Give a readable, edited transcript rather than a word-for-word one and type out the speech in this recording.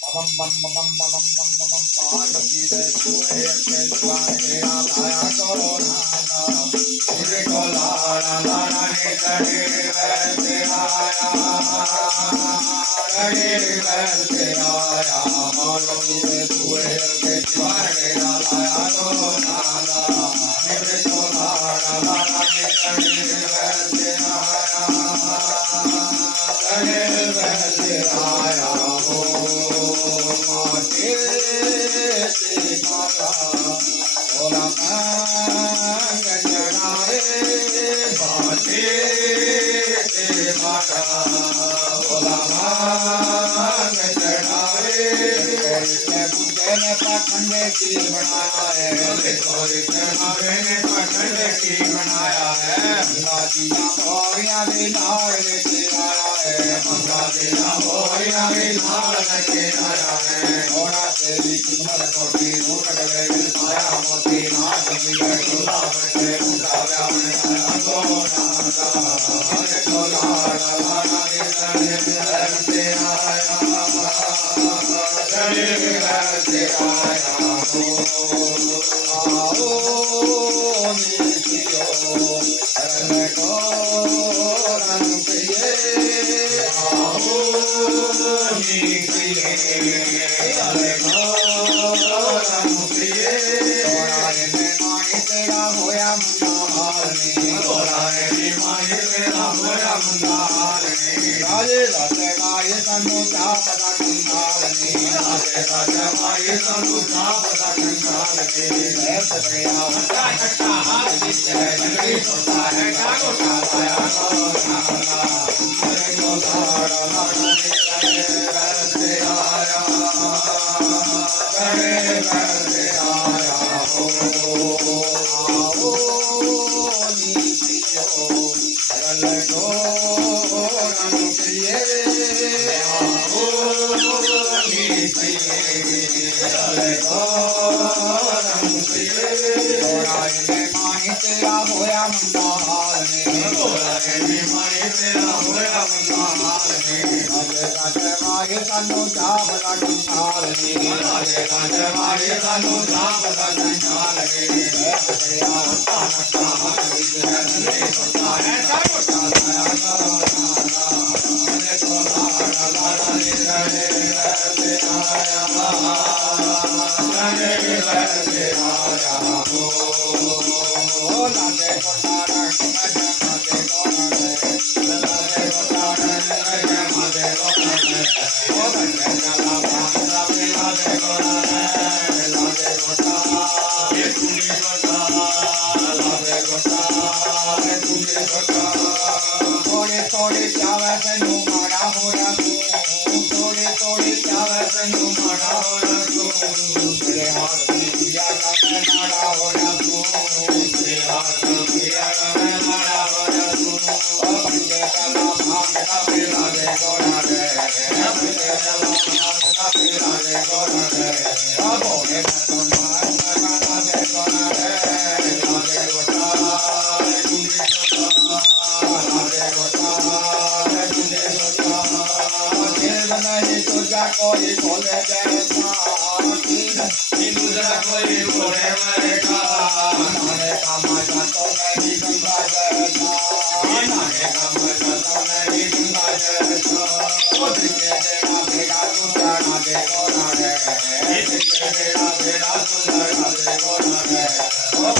bam bam bam bam bam bam bam bam Parvati de Sue ke Swami Alaya Korana Sure Kolara Lana Nitare Vese Aya Rage Vese Aya Parvati de Sue ke Swami Alaya Korana Sure Kolara Lana Nitare Vese Aya Rage Vese Aya पाखंडे की बनाया है पाखंडे की बनाया है दिया भोरिया भी लाल लेके आया है दिया भोरिया भी लाल लेके आया है घोड़ा तेरी किस्मत कोटी रूट गए आया मोती नाच बिगड़ खुदा बैठे उनका व्यान घोड़ा हरे खोला लाना से आया से आया हो आओ निशियो रंग को रंग प्रिये आओ निशिये रंग को रंग प्रिये तोराए में माही तेरा होया मंदारनी तोराए में माही तेरा होया मंदारनी राजे राजे गाये सनु चापदा कंधारनी राजे राजे गाये सनु चापदा कंधारनी ऐस गया वटा कट्टा हाथ दिखे नगरी सोता है कागो कालाया कोना हरे को धारा लाना निकले वैसे आया करे वैसे आया हो आओ नीतियो रल को रंग प्रिये आओ नीतिये रल को रंग प्रिये तोराए में माही तेरा होया मंदारनी तोराए में माही तेरा होया मंदारनी राजे राजे माही सानू जाबला कंधारनी राजे राजे माही सानू जाबला कंधारनी ऐस गया वटा नक्का हाथ विच नगरी सोता है कागो कालाया कोना हरे को लाड़ा लाड़ा निकले वैसे आया रंगे वैसे आया हो लागे कोटारा माते कोटारे लागे कोटारा माते कोटारे ओ बंदे नाला भांगा पे लागे कोटारे लागे कोटारा ये कुली कोटारा लागे कोटारा कुली कोटारा थोड़े थोड़े चावे तनु मारा होया थोड़े थोड़े चावे तनु मारा होया तेरे हाथ में दिया का मैं मारा होया तेरे हाथ में दिया का मैं मारा होया ओ बंदे काला भांगा पे लागे कोटारे बंदे काला भांगा पे लागे कोटारे ओ बोले मैं तो मार लागे कोटारे लागे कोटारा कुली कोटारा लागे कोटारा कुली कोटारा दिल नहीं तुझा कोई बोले जैसा तुझा कोई बोले मेरे का नाने का मजा तो नहीं गंगा जैसा नाने का मजा तो नहीं गंगा जैसा ओ दिखे देगा भेड़ा तुझा ना देखो ना रे दिखे देगा भेड़ा तुझा ना देखो ना रे ओ